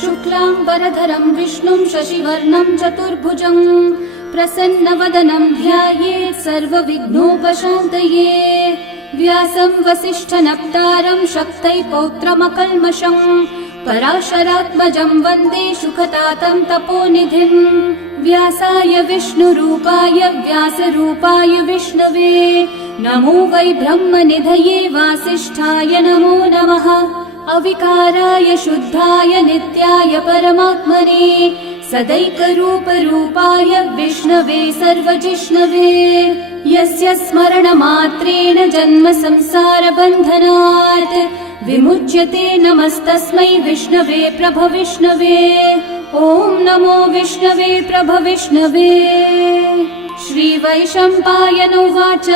शुक्लांबरधरं विष्णुं शशिवर्णं चतुर्भुजं प्रसन्नवदनं ध्यायेत् सर्वविघ्नोपशान्तये। व्यासं वसिष्ठनप्तारं शक्तै पौत्रमकल्मषं पराशरात्मजं वन्दे सुखतातं तपोनिधिं। व्यासाय विष्णुरूपाय व्यासरूपाय विष्णवे नमो वै ब्रह्मनिधये वासिष्ठाय नमो नमः। अविकाराय शुद्धाय नित्याय परमात्मने सदैकरूपरूपाय विष्णवे सर्वजिष्णवे। यस्य स्मरणमात्रेण जन्म संसारबन्धनात् विमुच्यते नमस्तस्मै विष्णवे प्रभविष्णवे। ॐ नमो विष्णवे प्रभविष्णवे। श्रीवैशम्पायन उवाच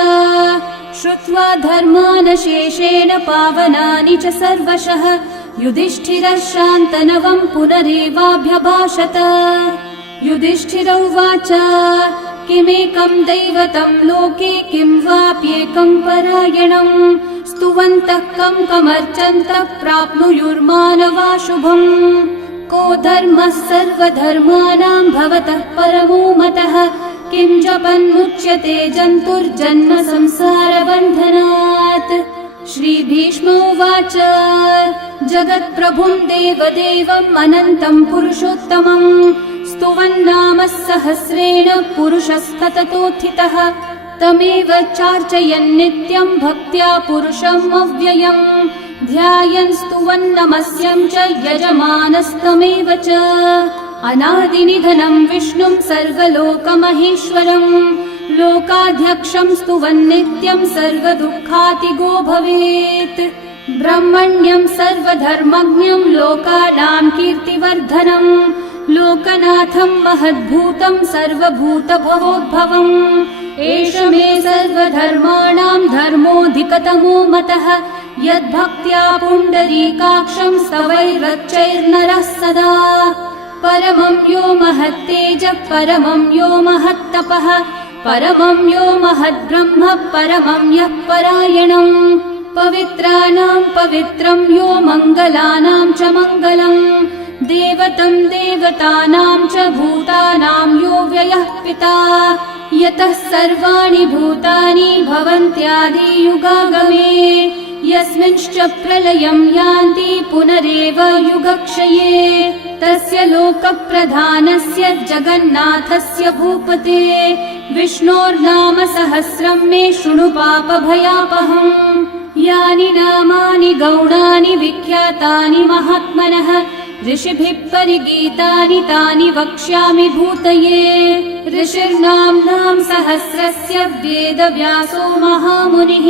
श्रुत्वा धर्मानशेषेण पावनानि च सर्वशः युधिष्ठिरः शान्तनवं पुनरेवाभ्यभाषत। युधिष्ठिर उवाच किमेकं दैवतं लोके किं वाप्येकं परायणं स्तुवन्तः कं कमर्चन्तः प्राप्नुयुर्मानवा शुभम्। को धर्मः सर्वधर्माणां भवतः परमो मतः किं जपन्मुच्यते जन्तुर्जन्म संसारबन्धनात्। श्रीभीष्म उवाच जगत्प्रभुं देवदेवम् अनन्तं पुरुषोत्तमं स्तुवन्नामः सहस्रेण पुरुषस्तततोत्थितः तमेव चार्चयन् नित्यं भक्त्या पुरुषम् अव्ययम् ध्यायन् स्तुवन्नमस्यं च यजमानस्तमेव च। अनादिनिधनं विष्णुं सर्वलोकमहेश्वरं लोकाध्यक्षं स्तुवन्नित्यं सर्वदुःखातिगो भवेत्। ब्रह्मण्यं सर्वधर्मज्ञं लोकानां कीर्तिवर्धनं लोकनाथं महद्भूतं सर्वभूतभवोद्भवम्। एष मे सर्वधर्माणां धर्मोऽधिकतमो मतः यद्भक्त्या पुण्डरीकाक्षं स्तवैरर्चैर्नरः सदा। परमं यो महत्तेजः परमं यो महत्तपः परमं यो महद्ब्रह्म परमं यः परायणम्। पवित्राणां पवित्रं यो मङ्गलानां च मङ्गलम् देवतं देवतानां च भूतानां यो व्ययः पिता यतः सर्वाणि भूतानि भवन्त्यादियुगागमे यस्मिंश्च प्रलयं यान्ति पुनरेव युगक्षये तस्य लोकप्रधानस्य जगन्नाथस्य भूपते विष्णोर्नाम सहस्रं मे शृणु पापभयापहम्। यानि नामानि गौणानि विख्यातानि महात्मनः ऋषिभिः परिगीतानि तानि वक्ष्यामि भूतये। ऋषिर्नाम्नां सहस्रस्य वेदव्यासो महामुनिः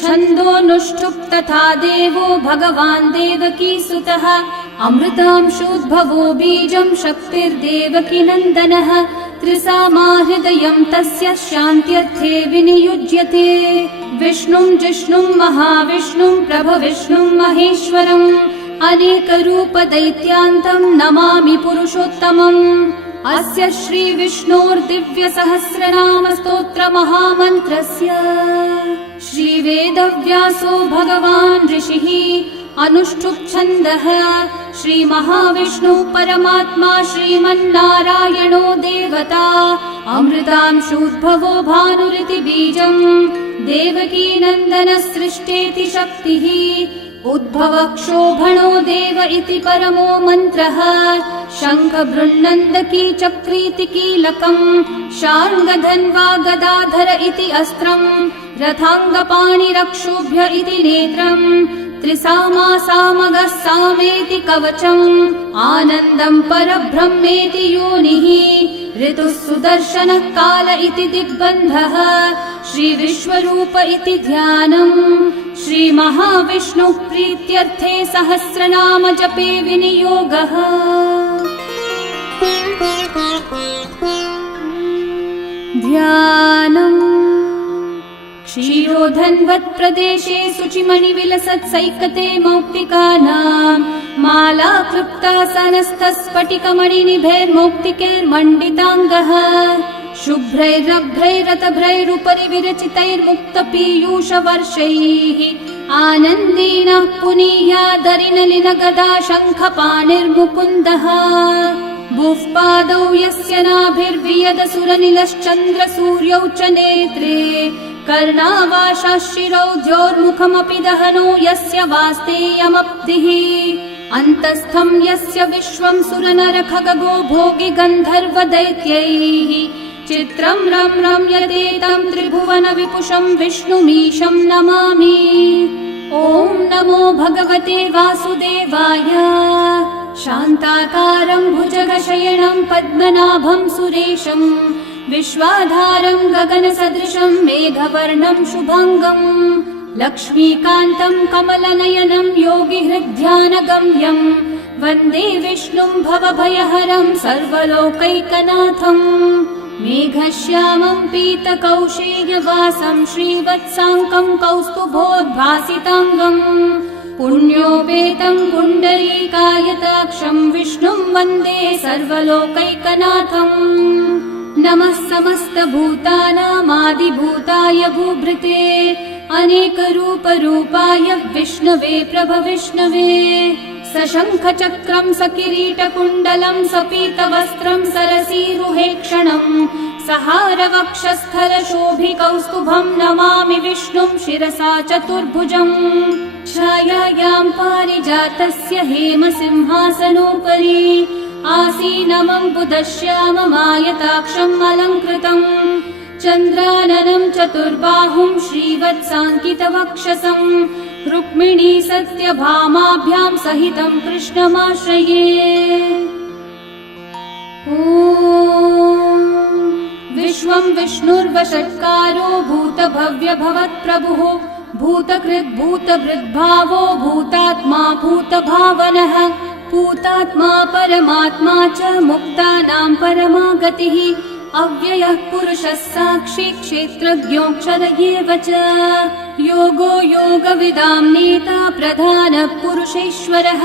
छन्दोऽनुष्ठुप् तथा देवो भगवान् देवकीसुतः अमृतांशोद्भवो बीजं शक्तिर्देवकी नन्दनः त्रिसामा हृदयं तस्य शान्त्यर्थे विनियुज्यते। विष्णुं जिष्णुं महाविष्णुं प्रभविष्णुं महेश्वरम् अनेकरूपदैत्यान्तं नमामि पुरुषोत्तमम्। अस्य श्रीविष्णोर्दिव्यसहस्रनामस्तोत्रमहामन्त्रस्य श्रीवेदव्यासो भगवान् ऋषिः अनुष्ठुप्छन्दः श्रीमहाविष्णुः परमात्मा श्रीमन्नारायणो देवता अमृतांशोद्भवो भानुरिति बीजम् देवकी नन्दनसृष्टेति शक्तिः उद्भवः क्षोभणो देव इति परमो मन्त्रः शङ्ख बृन्नन्दकी चक्रीति कीलकम् शार्ङ्गधन्वा गदाधर इति अस्त्रम् रथाङ्गपाणिरक्षोभ्य इति नेत्रम् त्रिसामा सामगः सामेति कवचम् आनन्दं परब्रह्मेति योनिः ऋतुः सुदर्शनः काल इति दिग्बन्धः श्रीविश्वरूप इति ध्यानम् श्रीमहाविष्णुः प्रीत्यर्थे सहस्रनाम जपे विनियोगः। ध्यानम् क्षीरोधन्वत्प्रदेशे शुचिमणिविलसत्सैकते मौक्तिकानां माला क्लृप्तासनस्थस्फटिकमणिनिभैर्मौक्तिकैर्मण्डिताङ्गः शुभ्रैरभ्रैरतभ्रैरुपरि विरचितैर्मुक्तपीयूषवर्षैः आनन्देन पुनीयादरिनलिनगदा शङ्खपाणिर्मुकुन्दः बुःपादौ यस्य नाभिर्वियदसुरनिलश्चन्द्रसूर्यौ च नेत्रे कर्णावाशाः शिरौ द्योर्मुखमपि दहनो यस्य वास्तेयमब्धिः अन्तस्थं यस्य विश्वं सुरनरखगो भोगि गन्धर्वदैत्यैः चित्रं रम्यते त्रिभुवन विपुषं विष्णुमीशं नमामि। ॐ नमो भगवते वासुदेवाय। शान्ताकारं भुजगशयनं पद्मनाभं सुरेशं विश्वाधारं गगनसदृशं मेघवर्णं शुभांगं लक्ष्मीकान्तं कमलनयनं योगिहृद्ध्यानगम्यं वन्दे विष्णुं भवभयहरं सर्वलोकैकनाथम् मेघश्यामं पीतकौशेयवासं श्रीवत्साङ्कं कौस्तुभोद्भासिताङ्गं पुण्योपेतं पुण्डरीकायताक्षं विष्णुं वन्दे सर्वलोकैकनाथम् नमः समस्तभूतानामादिभूताय भूभृते अनेकरूपरूपाय विष्णवे प्रभविष्णवे सशङ्खचक्रं सकिरीटकुण्डलं सपीतवस्त्रं सरसीरुहेक्षणं सहारवक्षस्थलशोभिकौस्तुभं नमामि विष्णुं शिरसा चतुर्भुजम् छायायां पारिजातस्य हेमसिंहासनोपरि आसीनमं बुधश्याममायताक्षम् अलङ्कृतम् चन्द्राननं चतुर्बाहुं श्रीवत्साङ्कितवक्षसं रुक्मिणी सत्यभामाभ्यां सहितं कृष्णमाश्रये। ॐ विश्वं विष्णुर्वषट्कारो भूतभव्यभवत्प्रभुः भूतकृद्भूतभृद्भावो भूतात्मा भूतभावनः भूतात्मा परमात्मा च मुक्तानां परमागतिः अव्ययः पुरुषः साक्षी क्षेत्रज्ञोऽक्षर एव च योगो योगविदां नेता प्रधानः पुरुषेश्वरः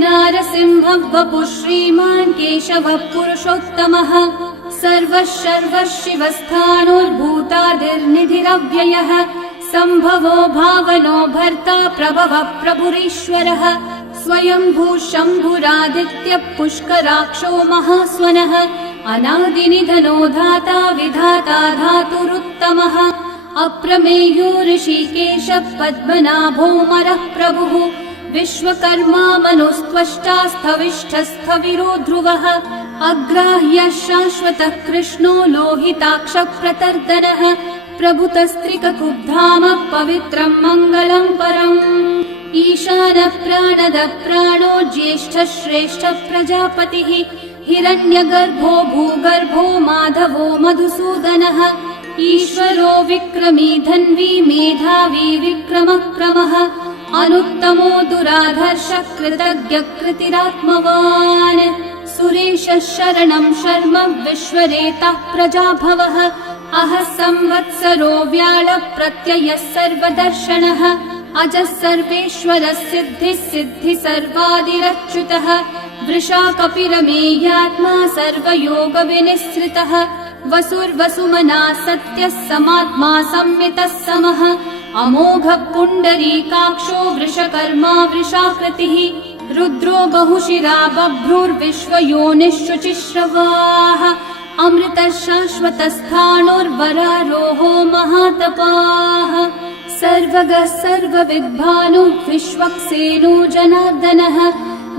नारसिंहः वपुः श्रीमान् केशवः पुरुषोत्तमः सर्वः सर्वः शिवस्थाणोर्भूतादिर्निधिरव्ययः सम्भवो भावनो भर्ता प्रभवः प्रभुरीश्वरः स्वयंभू शम्भुरादित्यः पुष्कराक्षो महास्वनः अनादिनिधनो धाता विधाता धातुरुत्तमः अप्रमेयो ऋषिकेशः पद्मनाभोऽमरः प्रभुः विश्वकर्मा मनुस्त्वष्टा स्थविष्ठस्थविरो ध्रुवः अग्राह्यः शाश्वतः कृष्णो लोहिताक्षः प्रतर्दनः प्रभुतस्त्रिककुब्धामः पवित्रं मङ्गलं परम् ईशानः प्राणदः प्राणो ज्येष्ठः श्रेष्ठः प्रजापतिः हिरण्यगर्भो भूगर्भो माधवो मधुसूदनः ईश्वरो विक्रमी धन्वी मेधावी विक्रमक्रमः अनुत्तमो दुराधर्षः कृतज्ञः कृतिरात्मवान् सुरेशः शरणं शर्म विश्वरेतः प्रजाभवः अहः संवत्सरो व्याळः प्रत्ययः सर्वदर्शनः अजः सर्वेश्वरः सिद्धिः सिद्धि सर्वादिरच्युतः वृषा कपिरमेयात्मा सर्वयोगविनिःसृतः वसुर्वसुमना सत्यः समात्मा संवितः समः अमोघः पुण्डरीकाक्षो वृषकर्मा वृषाकृतिः रुद्रो बहुशिरा बभ्रुर्विश्वयोनिः शुचिश्रवाः अमृतः शाश्वतस्थाणोर्वरारोहो महातपाः सर्वगः सर्वविद्भानुः विश्वक्सेनो जनार्दनः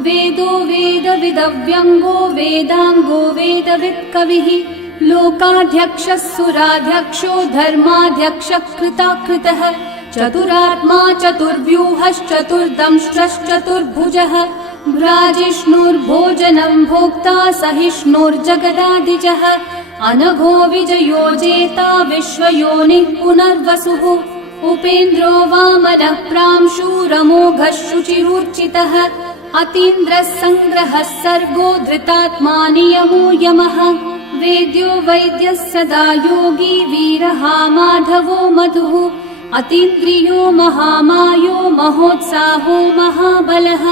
वेदो वेदविदव्यङ्गो वेदाङ्गो वेदवित्कविः लोकाध्यक्षः सुराध्यक्षो धर्माध्यक्षः कृताकृतः चतुरात्मा चतुर्व्यूहश्चतुर्दंष्ट्रश्चतुर्भुजः भ्राजिष्णुर्भोजनं भोक्ता सहिष्णुर्जगदादिजः अनघो विजयो जेता विश्वयोनिः पुनर्वसुः उपेन्द्रो वामनः प्रांशुरमोघः शुचिरूर्चितः अतीन्द्रः सङ्ग्रहः सर्गो धृतात्मा नियमो यमः वेद्यो वैद्यः सदा योगी वीरः माधवो मधुः अतीन्द्रियो महामायो महोत्साहो महाबलः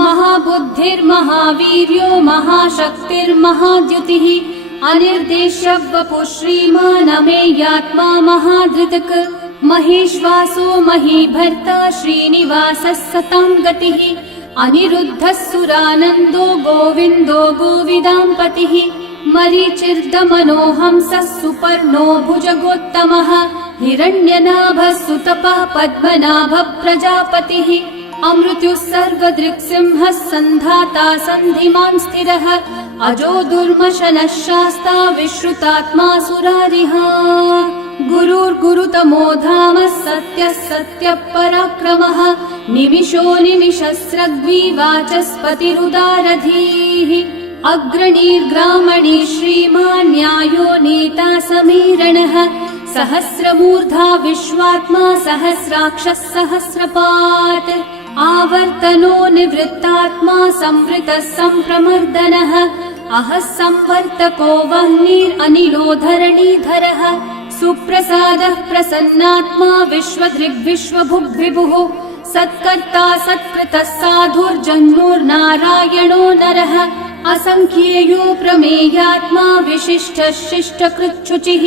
महाबुद्धिर्महावीर्यो महाशक्तिर्महाद्युतिः अनिर्देश्य वपुः श्रीमान् अमेयात्मा महाधृतक् महेश्वासो महीभर्ता श्रीनिवासः सतां गतिः अनिरुद्धः सुरानन्दो गोविन्दो गोविदाम्पतिः मरीचिर्दमनोहंसः सुपर्णो भुजगोत्तमः हिरण्यनाभः सुतपः पद्मनाभः प्रजापतिः अमृत्युः सर्वदृक्सिंहः सन्धाता सन्धिमान् स्थिरः अजो दुर्मशनः शास्ता विश्रुतात्मा सुरारिः गुरुर्गुरुतमो धामः सत्यः सत्यः पराक्रमः निमिषो निमिषस्रग्विवाचस्पतिरुदारधीः अग्रणीर्ग्रामणी श्रीमान् न्यायो नेता समीरणः सहस्रमूर्धा विश्वात्मा सहस्राक्षः सहस्रपात् आवर्तनो निवृत्तात्मा संवृतः सम्प्रमर्दनः अहः संवर्तको वह्निरनिलो धरणीधरः सुप्रसादः प्रसन्नात्मा विश्वदृग्विश्वभुग्विभुः सत्कर्ता सत्कृतः साधुर्जन्मोर्नारायणो नरः असंख्येयो प्रमेयात्मा विशिष्टः शिष्टकृच्छुचिः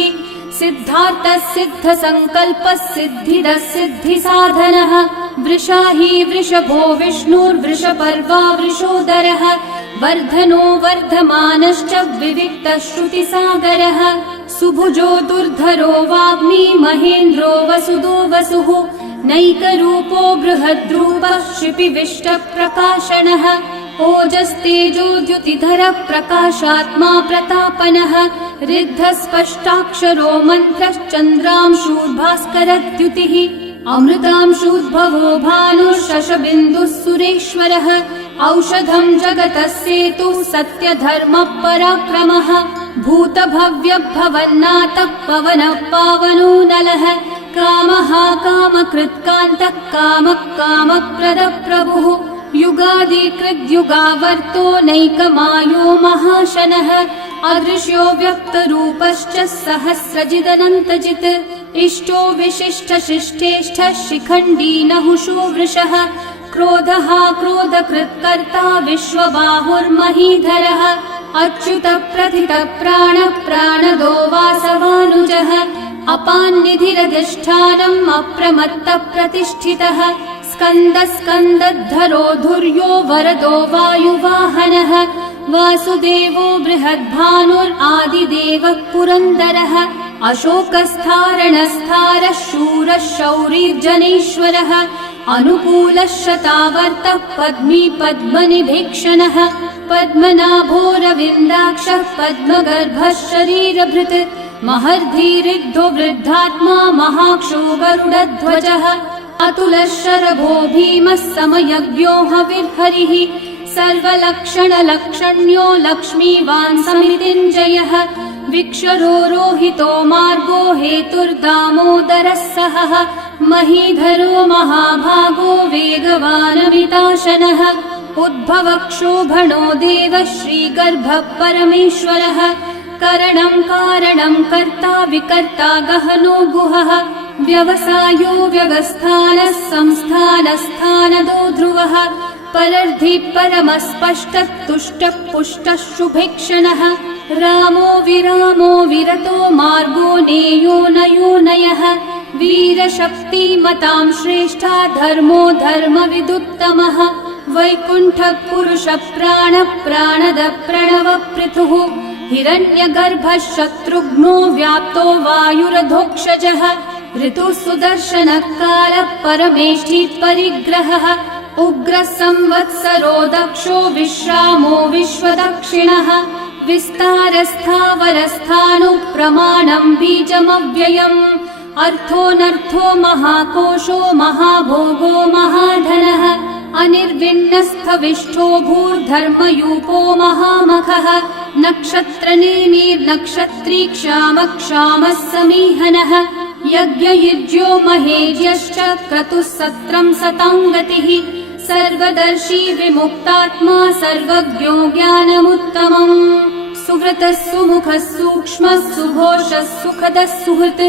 सिद्धार्थः सिद्धसङ्कल्पः सिद्धिदः सिद्धिसाधनः वृषाही वृषभो विष्णुर्वृषपर्वा वृषोदरः वर्धनो वर्धमानश्च विविक्तः श्रुतिसागरः सुभुजो दुर्धरो वाग्मी महेन्द्रो वसुदो वसुः नैकरूपो बृहद्रूपः क्षिपिविष्टप्रकाशनः ओजस्तेजोद्युतिधरः प्रकाशात्मा प्रतापनः ऋद्धः स्पष्टाक्षरो मन्त्रश्चन्द्रांशूर्भास्करद्युतिः अमृतांशूद्भवो भानुः शशबिन्दुः सुरेश्वरः औषधं जगतः सेतुः सत्यधर्मः पराक्रमः भूतभव्यभवन्नाथः पवनः पावनो नलः कामः कामकृत्कान्तः कामः कामप्रदः प्रभुः युगादिकृद्युगावर्तो नैकमायो महाशनः अदृश्यो व्यक्तरूपश्च सहस्रजिदनन्तजित् इष्टो विशिष्टशिष्टेष्ठः शिखण्डी नहुषो वृषः क्रोधः क्रोधकृत्कर्ता विश्वबाहुर्महीधरः अच्युतः प्रथितः प्राणः प्राणदो वासवानुजः अपान्निधिरधिष्ठानम् अप्रमत्तः प्रतिष्ठितः स्कन्दः स्कन्दद्धरो धुर्यो वरदो वायुवाहनः वासुदेवो बृहद्भानुरादिदेवः पुरन्दरः अशोकस्थारणस्थारः शूरः शौरिर्जनेश्वरः अनुकूलः शतावर्तः पद्मी पद्मनिभीक्षणः पद्मनाभोरविन्दाक्षः पद्मगर्भः शरीरभृत् महर्धिरिग्धो वृद्धात्मा महाक्षो गरुडध्वजः अतुलः शरभो भीमः समयज्ञो हविर्हरिः सर्वलक्षणलक्षण्यो लक्ष्मीवान् समितिञ्जयः विक्षरो रोहितो मार्गो हेतुर्दामोदरः सहः महीधरो महाभागो वेगवानमिताशनः उद्भवक्षोभणो देवः श्रीगर्भः परमेश्वरः करणं कारणं कर्ता विकर्ता गहनो गुहः व्यवसायो व्यवस्थानः संस्थानस्थानदो ध्रुवः परर्धि परमस्पष्टः तुष्टः पुष्टः शुभेक्षणः रामो विरामो विरतो मार्गो नेयो नयो नयः वीरशक्तिमतां श्रेष्ठा धर्मो धर्मविदुत्तमः वैकुण्ठः पुरुषः प्राणः प्राणदः प्रणवपृथुः हिरण्यगर्भः शत्रुघ्नो व्याप्तो वायुरधोक्षजः ऋतुः सुदर्शनः कालः परमेष्ठी परिग्रहः उग्रः संवत्सरो दक्षो विश्रामो विश्वदक्षिणः विस्तारस्थावरस्थाणु प्रमाणं बीजमव्ययम् अर्थोऽनर्थो महाकोशो महाभोगो महाधनः अनिर्विण्णस्थविष्ठो भूर्धर्मयूपो महामखः नक्षत्रनेमिर्नक्षत्री क्षामः क्षामः समीहनः यज्ञयुज्यो महेज्यश्च क्रतुः सत्रं सतां गतिः सर्वदर्शी विमुक्तात्मा सर्वज्ञो ज्ञानमुत्तमम् सुहृतः सुमुखः सूक्ष्मः सुघोषः सुखदः सुहृत्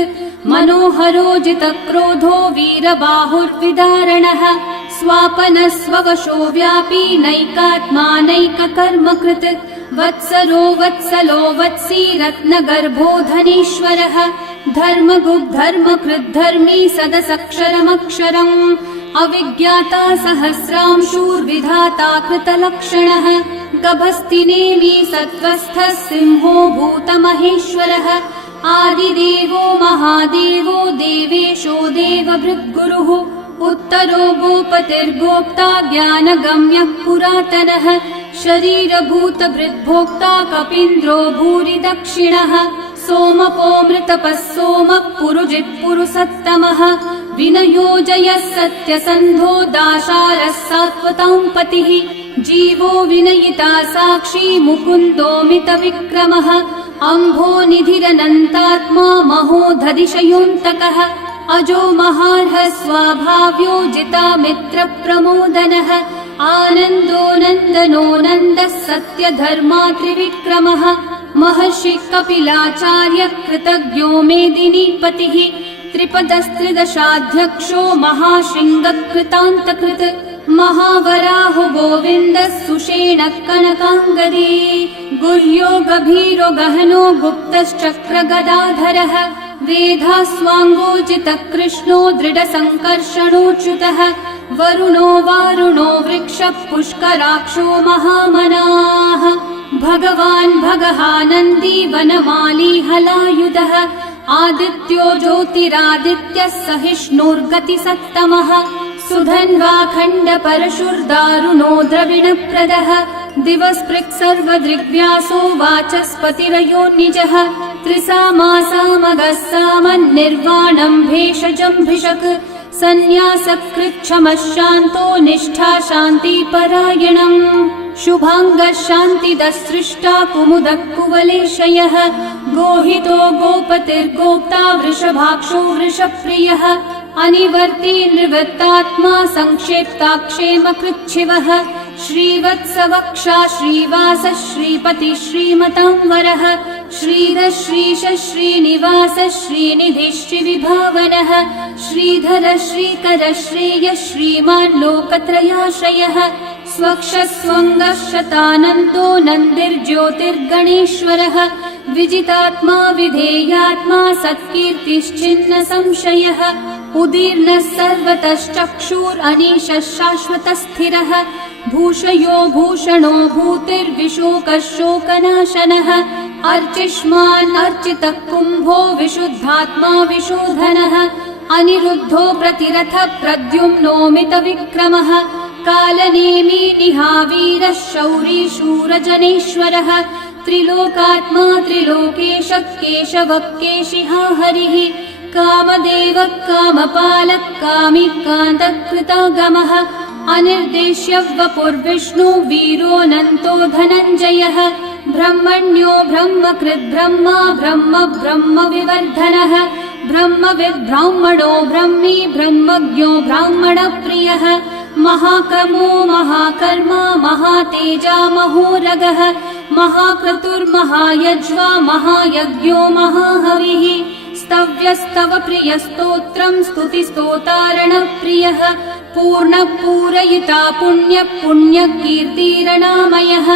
मनोहरो जितक्रोधो वीरबाहुर्विदारणः स्वापनस्ववशो व्यापी नैकात्मा नैककर्मकृत् वत्सरो वत्सलो वत्सी रत्नगर्भो धनीश्वरः धर्मकृद्धर्मी सदसक्षरमक्षरम् अविज्ञाता सहस्रांशूर्विधाता कृतलक्षणः गभस्तिनेमि सत्त्वस्थः सिंहो भूतमहेश्वरः आदिदेवो महादेवो देवेशो देवभृद्गुरुः उत्तरो गोपतिर्गोप्ता ज्ञानगम्यः पुरातनः शरीरभूतभृद्भोक्ता कपीन्द्रो भूरि दक्षिणः सोमपोमृतपः सोमः पुरुजित्पुरुसत्तमः विनयोजयः सत्यसन्धो दाशारः सात्वतां पतिः जीवो विनयिता साक्षी मुकुन्दोमितविक्रमः अम्भो निधिरनन्तात्मा महोदधिशयोऽन्तकः अजो महार्हः स्वाभाव्यो जितामित्रप्रमोदनः आनन्दो नन्दनो नन्दः सत्यधर्मात्रिविक्रमः महर्षि कपिलाचार्य कृतज्ञो मेदिनीपतिः त्रिपदस्त्रिदशाध्यक्षो महाशृङ्गकृतान्तकृत् महावराहो गोविन्दः सुषेणः कनकाङ्गदी गुह्यो गभीरो गहनो गुप्तश्चक्रगदाधरः वेधास्वाङ्गोचितकृष्णो दृढसङ्कर्षणोच्युतः वरुणो वारुणो वृक्षः पुष्कराक्षो महामनाः भगवान् भगहानन्दी वनमाली हलायुधः आदित्यो ज्योतिरादित्यः सहिष्णुर्गतिसत्तमः सुधन्वा खण्डपरशुर्दारुणो द्रविणप्रदः दिवस्पृक्सर्वदृग्व्यासो वाचस्पतिरयो निजः त्रिसामासामगः सामन्निर्वाणं भेषजम्भिषक् सन्न्यासकृच्छमः शान्तो निष्ठा शान्तिपरायणम् शुभाङ्गः शान्तिदः सृष्टा कुमुदः कुवलेशयः गोहितो गोपतिर्गोप्ता वृषभाक्षो वृषप्रियः अनिवर्ती निवृत्तात्मा संक्षेप्ताक्षेमकृच्छिवः श्रीवत्सवक्षा श्रीवासः श्रीपतिः श्रीमतांवरः श्रीधः श्रीशः श्रीनिवासः श्रीनिधिः श्रीविभावनः श्रीधरः श्रीकरः श्रेयः श्रीमान् लोकत्रयाश्रयः स्वक्षः स्वङ्गः शतानन्दो नन्दिर्ज्योतिर्गणेश्वरः विजितात्मा विधेयात्मा सत्कीर्तिश्चिन्न संशयः उदीर्णः सर्वतश्चक्षुरनीशः शाश्वतः स्थिरः भूषयो भूषणो भूतिर्विशोकः शोकनाशनः अर्चिष्मान् अर्चितः कुम्भो विशुद्धात्मा विशोधनः अनिरुद्धो प्रतिरथः प्रद्युम्नोमितविक्रमः कालनेमी निहावीरः शौरी शूरजनेश्वरः त्रिलोकात्मा त्रिलोकेशः केशवः केशिहा हरिः कामदेवः कामपालः कामी कान्तः कृतागमः अनिर्देश्य वपुर्विष्णु वीरोऽनन्तो धनञ्जयः ब्रह्मण्यो ब्रह्मकृद् ब्रह्मा ब्रह्म ब्रह्मविवर्धनः ब्रह्मविद् ब्राह्मणो ब्रह्मी ब्रह्मज्ञो ब्राह्मणप्रियः महाकर्मो महाकर्मा महातेजा महोरगः महाक्रतुर्महायज्वा महायज्ञो महाहविः स्तव्यस्तव प्रियस्तोत्रम् स्तुतिस्तोतारणप्रियः पूर्णपूरयिता पुण्यकीर्तिरणामयः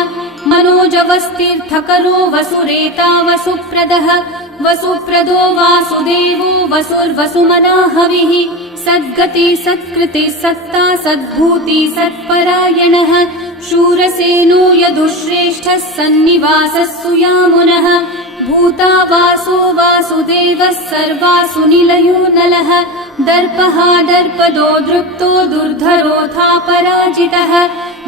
मनोजवस्तीर्थकरो वसुरेता वसुप्रदः वसुप्रदो वासुदेवो वसुर्वसुमनाहविः सद्गति सत्कृति सत्ता सद्भूति सत्परायणः शूरसेनो यदुश्रेष्ठः सन्निवासः सुयामुनः भूता वासो वासुदेवः सर्वासु निलयो नलः दर्पः दर्पदो दृप्तो दुर्धरोऽथा पराजितः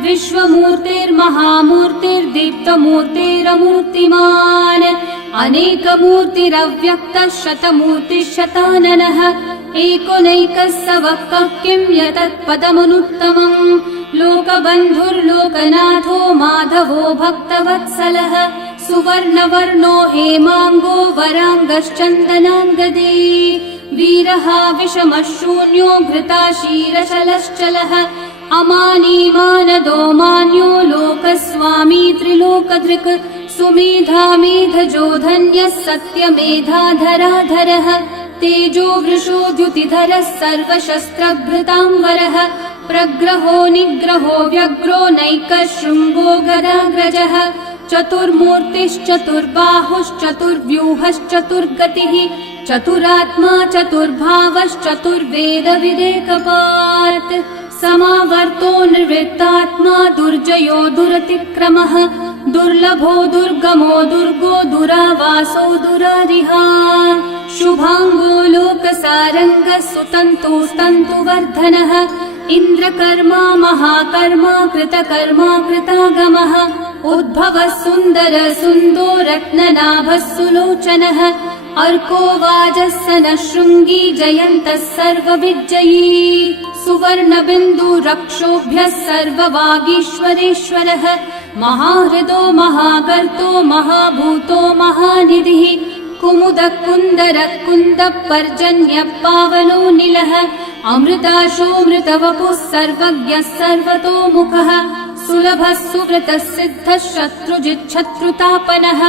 विश्वमूर्तिर्महामूर्तिर्दीप्तमूर्तिरमूर्तिमान् अनेकमूर्तिरव्यक्तः शतमूर्तिः एकोनैकः स वः किं यतत्पदमनुत्तमम् लोकबन्धुर्लोकनाथो माधवो भक्तवत्सलः सुवर्णवर्णो हेमाङ्गो वराङ्गश्चन्दनाङ्गदे वीरः विषमः शून्यो घृताशीरशलश्चलः अमानी मानदो मान्यो लोकस्वामी त्रिलोकधृक् सुमेधा मेधजो धन्यः सत्यमेधाधराधरः तेजो वृषो द्युतिधरः सर्वशस्त्रभृताम्बरः प्रग्रहो निग्रहो व्यग्रो नैकः शृङ्गो गदाग्रजः चतुर्मूर्तिश्चतुर्बाहुश्चतुर्व्यूहश्चतुर्गतिः चतुरात्मा चतुर्भावश्चतुर्वेदविदेकपात् समावर्तो निर्वृत्तात्मा दुर्जयो दुरतिक्रमः दुर्लभो दुर्गमो दुर्गो दुरावासो दुरारिहा शुभाङ्गो लोकसारङ्गः सुतन्तुस्तन्तुवर्धनः इन्द्रकर्मा महाकर्मा कृतकर्मा कृतागमः उद्भवः सुन्दर सुन्दो रत्ननाभः सुलोचनः अर्को वाजः सनः शृङ्गी जयन्तः सर्वविजयी सुवर्णबिन्दु रक्षोभ्यः सर्ववागीश्वरेश्वरः महाहृदो महागर्तो महाभूतो महानिधिः कुमुदः कुन्दरः कुन्दः पर्जन्यः पावनो निलः अमृताशोऽमृतवपुः सर्वज्ञः सर्वतोमुखः सुलभः सुव्रतः सिद्धः शत्रुजिच्छत्रुतापनः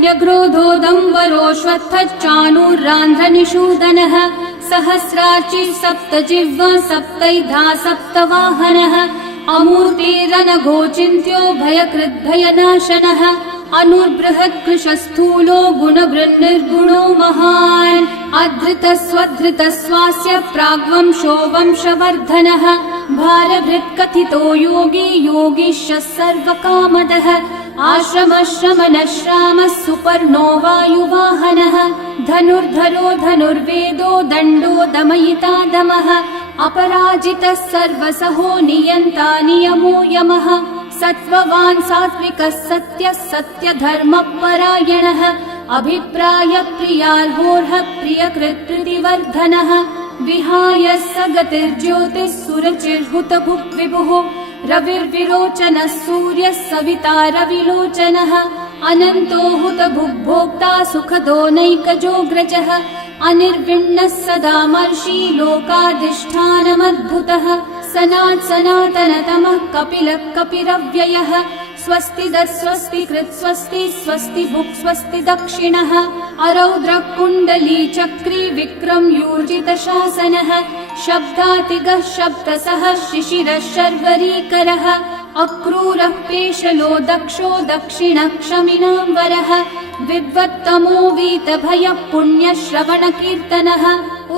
न्यग्रोधोदम्बरोऽश्वत्थश्चाणूरान्ध्रनिषूदनः सहस्रार्ची सप्तजिह्वा सप्तैधा सप्तवाहनः अमूर्तिरनघोचिन्त्यो भयकृद्भयनाशनः अनुर्बृहत्कृशस्थूलो गुणभृन्निर्गुणो महान् अधृतस्वधृतस्वास्य प्राग्वंशो वंशवर्धनः भारभृत्कथितो योगी योगीशः सर्वकामदः आश्रमश्रमणश्रामः सुपर्णो वायुवाहनः धनुर्धरो धनुर्वेदो दण्डो दमयिता दमः अपराजितः सर्वसहो नियन्ता नियमो यमः सत्त्ववान् सात्विकः सत्यः सत्यधर्मपरायणः अभिप्रायप्रियार्होर्हः प्रियकृत्प्रीतिवर्धनः विहाय स गतिर्ज्योतिः सुरचिर्हुतभुक् विभुः रविर्विरोचनः सूर्यः सविता रविलोचनः अनन्तो हुतभुग्भोक्ता सुखदो नैकजोऽग्रजः अनिर्विण्णः सदा मर्षि लोकाधिष्ठानमद्भुतः सनातनतमः कपिलः कपिरव्ययः स्वस्तिदः स्वस्तिकृत् स्वस्ति स्वस्ति भुक् स्वस्ति दक्षिणः अरौद्रः कुण्डली चक्री विक्रमयूर्जितशासनः शब्दातिगः शब्दसः शिशिरः शर्वरीकरः अक्रूरः पेशलो दक्षो दक्षिणः क्षमिनाम्बरः विद्वत्तमो वीतभयः पुण्यश्रवणकीर्तनः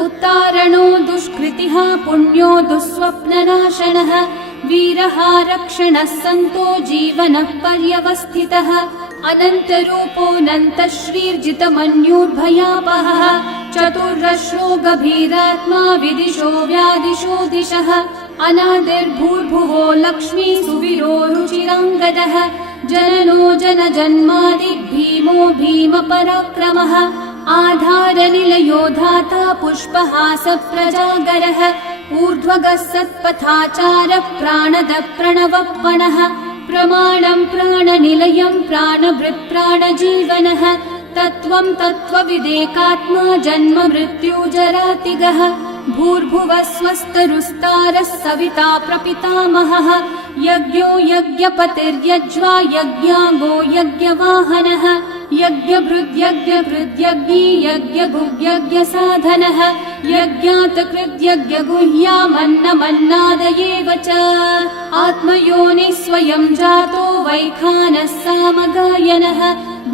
उत्तारणो दुष्कृतिः पुण्यो दुःस्वप्ननाशनः वीरः रक्षणः सन्तो जीवनः पर्यवस्थितः अनन्तरूपोऽनन्तः श्रीर्जितमन्युर्भयापहः चतुर्रश्रो गभीरात्मा विदिशो व्यादिशो दिशः अनादिर्भूर्भुवो लक्ष्मी सुवीरो रुचिराङ्गदः जननो जनजन्मादि भीमो भीमपराक्रमः आधारनिलयो धाता पुष्पहास प्रजागरः ऊर्ध्वगः सत्पथाचारः प्राणदः प्रणवप्पणः प्रमाणं प्राणनिलयं प्राणभृत् प्राणजीवनः तत्त्वं तत्त्वविदेकात्मा जन्म मृत्युजरातिगः भूर्भुवः स्वस्तरुस्तारः सविता प्रपितामहः यज्ञो यज्ञपतिर्यज्वा यज्ञाङ्गो यज्ञवाहनः यज्ञभृद्यज्ञकृद्यज्ञी यज्ञभुग्यज्ञसाधनः यज्ञातकृद्यज्ञगुह्यामन्नमन्नादयेव च आत्मयोनिः स्वयं जातो वैखानः सामगायनः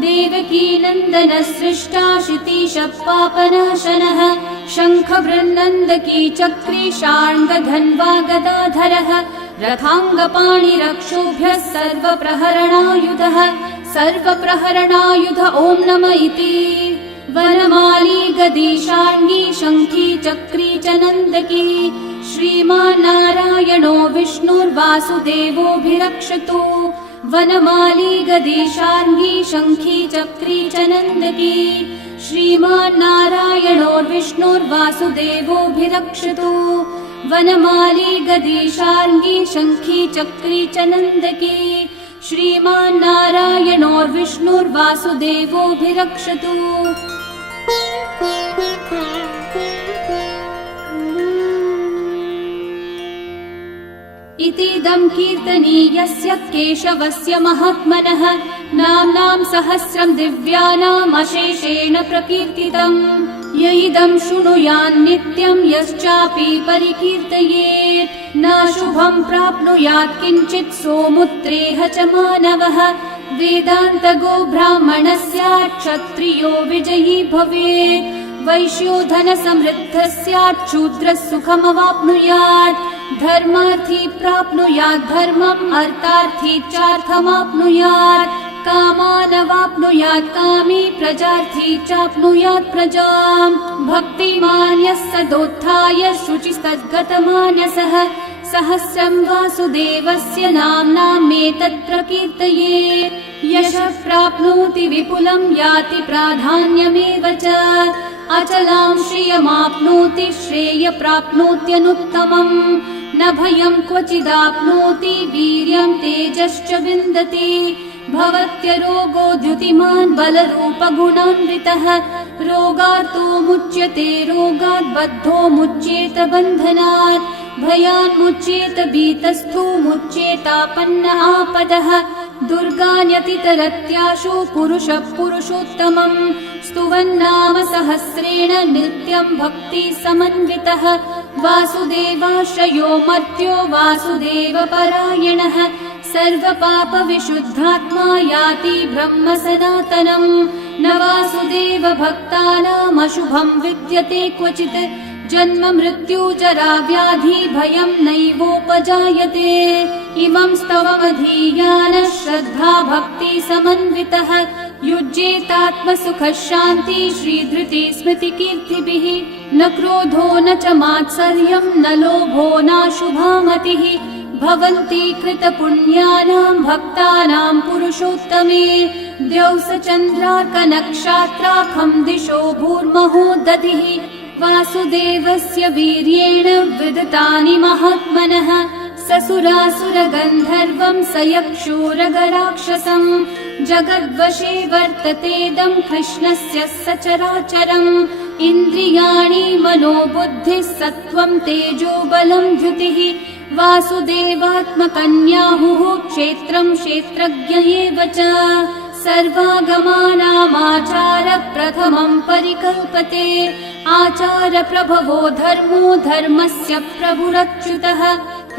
देवकीनन्दनः सृष्टा शितीशः पापनाशनः शङ्खबृन्नन्दकी चक्री शार्ङ्गधन्वा गदाधरः रथाङ्गपाणिरक्षोभ्यः सर्वप्रहरणायुधः सर्वप्रहरणायुध ॐ नम इति वनमाली गदी शार्ङ्गी शङ्खी चक्री च नन्दकी श्रीमान्नारायणो विष्णुर्वासुदेवोऽभिरक्षतु वनमाली गदी शार्ङ्गी शङ्खी चक्री च नन्दकी श्रीमान्नारायणो विष्णुर्वासुदेवोऽभिरक्षतु वनमाली गदी शार्ङ्गी शङ्खी चक्री च नन्दकी श्रीमान्नारायणो विष्णुर्वासुदेवोऽभिरक्षतु इतीदं कीर्तनीयस्य केशवस्य महात्मनः नाम्नां सहस्रं दिव्यानाम् अशेषेण प्रकीर्तितम् य इदं शृणुयान् नित्यं यश्चापि परिकीर्तयेत् नाशुभं प्राप्नुयात् किञ्चित् सोमुत्रेह च मानवः वेदान्तगो ब्राह्मणः स्यात् क्षत्रियो विजयी भवेत् वैश्यो धनसमृद्धः स्यात् शूद्रः सुखमवाप्नुयात् धर्मार्थी प्राप्नुयात् धर्मम् अर्थार्थी चार्थमाप्नुयात् कामानवाप्नुयात् कामी प्रजार्थी चाप्नुयात् प्रजाम् भक्तिमान् यः सदोत्थाय शुचिस्तद्गतमानसः सहस्रं वासुदेवस्य नाम्नामेतत् प्रकीर्तये यशः प्राप्नोति विपुलं याति प्राधान्यमेव च अचलां श्रियमाप्नोति श्रेय प्राप्नोत्यनुत्तमम् न भयं क्वचिदाप्नोति वीर्यं तेजश्च विन्दति भवत्यरोगो द्युतिमान् बलरूपगुणान्वितः रोगार्तो मुच्यते रोगात् बद्धो मुच्येत बन्धनात् भयान् मुच्येत भीतस्थो मुच्येतापन्न आपदः दुर्गान्यतितरत्याशु पुरुषः पुरुषोत्तमम् स्तुवन्नाम सहस्रेण नित्यं भक्ति समन्वितः वासुदेवाश्रयो मर्त्यो वासुदेवपरायणः सर्वपापविशुद्धात्मा याति ब्रह्म सनातनम् न वासुदेव भक्तानामशुभं विद्यते क्वचित् जन्म मृत्यु जरा व्याधि भयं नैवोपजायते इमं स्तवमधीयानः श्रद्धा भक्ति समन्वितः युज्येतात्मसुखः शान्ति श्रीधृति स्मृति कीर्तिभिः न क्रोधो न च मात्सर्यं न लोभो नाशुभा मतिः भवन्ति कृतपुण्यानां भक्तानां पुरुषोत्तमे द्यौस चन्द्रार्कनक्षत्राखं दिशो भूर्महोदधिः वासुदेवस्य वीर्येण विदतानि महात्मनः ससुरासुरगन्धर्वं स यक्षोरगराक्षसम् जगद्वशे वर्ततेदं कृष्णस्य सचराचरम् इन्द्रियाणि मनोबुद्धिः सत्त्वं तेजो बलं द्युतिः वासुदेवात्मकन्याहुः क्षेत्रं क्षेत्रज्ञ एव च सर्वागमानामाचार प्रथमं परिकल्पते आचार प्रभवो धर्मो धर्मस्य प्रभुरच्युतः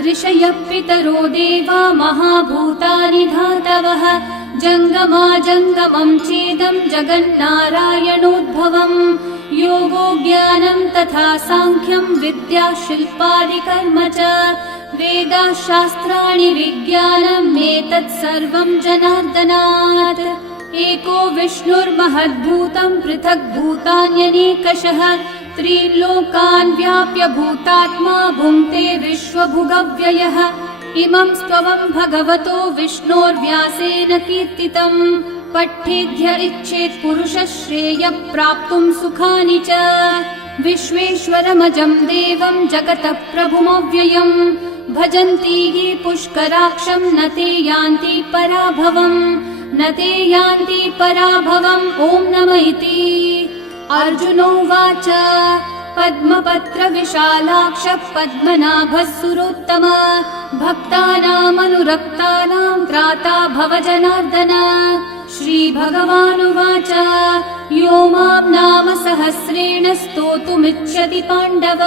ऋषयः पितरो देवा महाभूतानि धातवः जङ्गमाजङ्गमं चेदं जगन्नारायणोद्भवम् योगो ज्ञानं तथा साङ्ख्यं विद्या शिल्पादिकर्म च वेदाः शास्त्राणि विज्ञानम् एतत् सर्वं जनार्दनात् एको विष्णुर्महद्भूतं पृथक् भूतान्यनेकशः त्रिलोकान् व्याप्य भूतात्मा भुङ्क्ते विश्वभुगव्ययः इमं स्तवं भगवतो विष्णोर्व्यासेन कीर्तितम् पठेद्य इच्छेत् पुरुषः श्रेयः प्राप्तुं सुखानि च विश्वेश्वरमजं देवं जगतः प्रभुमव्ययम् भजन्ति ये पुष्कराक्षं न ते यान्ति पराभवम् न ते यान्ति पराभवम् ॐ नमः इति अर्जुनोवाच पद्मपत्र विशालाक्ष पद्मनाभः सुरोत्तम भक्तानामनुरक्तानां त्राता भव जनार्दन श्रीभगवानुवाच यो मां नाम सहस्रेण स्तोतुमिच्छति पाण्डव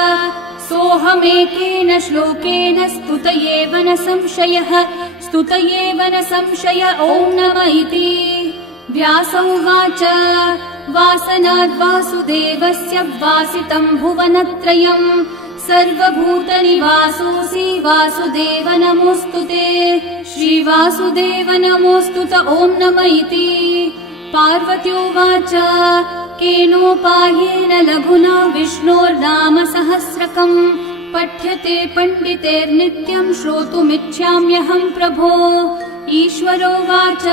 सोऽहमेकेन श्लोकेन स्तुत एव न संशयः स्तुत एव न संशय ॐ नमः इति व्यास उवाच वासनाद् वासुदेवस्य वासितं भुवनत्रयम् सर्वभूतनिवासोऽसि वासुदेव नमोऽस्तु ते श्रीवासुदेव नमोऽस्तु त ॐ नमः इति पार्वत्योवाच केनोपायेन लघुना विष्णोर्नाम सहस्रकम् पठ्यते पण्डितेर्नित्यं श्रोतुमिच्छाम्यहं प्रभो ईश्वरोवाच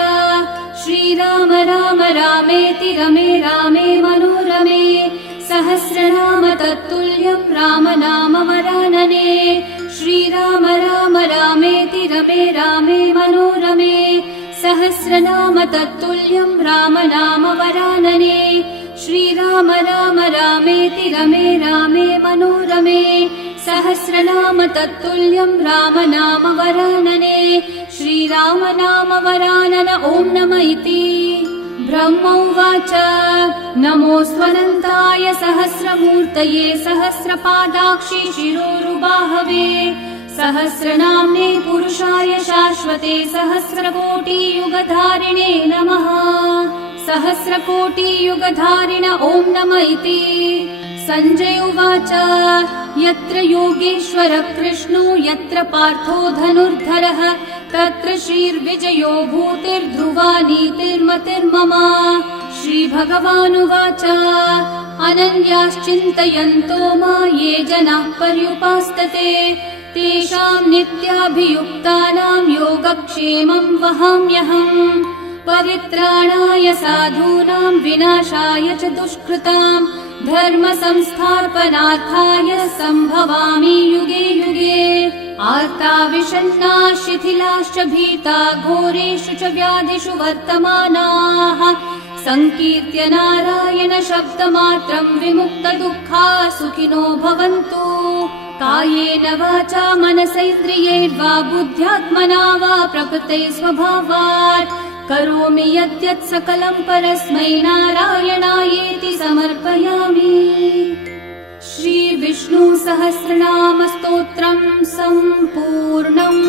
श्रीराम राम रामेति रमे रामे मनोरमे सहस्रनाम तत्तुल्यं राम नाम वरानने श्रीराम राम रामेति रमे रामे मनोरमे सहस्रनाम तत्तुल्यं राम नाम वरानने श्रीराम राम रामेति रमे रामे मनोरमे सहस्रनाम तत्तुल्यं राम नाम वरानने श्रीराम नाम वरानन ॐ नमः इति ब्रह्म उवाच नमोऽस्त्वनन्ताय सहस्रमूर्तये सहस्रपादाक्षि शिरोरुबाहवे सहस्रनाम्ने पुरुषाय शाश्वते सहस्रकोटियुगधारिणे नमः। सहस्रकोटियुगधारिण ॐ नम इति। सञ्जय उवाच यत्र योगेश्वर कृष्णो यत्र पार्थो धनुर्धरः तत्र श्रीर्विजयो भूतिर्ध्रुवा नीतिर्मतिर्मम। श्रीभगवानुवाच अनन्याश्चिन्तयन्तो मा ये जनाः पर्युपासते तेषां नित्याभियुक्तानां योगक्षेमं वहाम्यहम्। पवित्राणाय साधूनां विनाशाय च दुष्कृतां धर्म संस्थापनार्थाय सम्भवामि युगे युगे। आर्ता विषण्णा शिथिलाश्च भीता घोरेषु च व्याधिषु वर्तमानाः संकीर्त्य नारायण शब्दमात्रं विमुक्तदुःखा सुखिनो भवन्तु। कायेन वाचा मनसैन्द्रियैर्वा बुद्ध्यात्मना वा प्रकृते स्वभावात् करोमि यद्यत् सकलं परस्मै नारायणायेति समर्पयामि। श्री विष्णु सहस्रनाम स्तोत्रम् सम्पूर्णम्।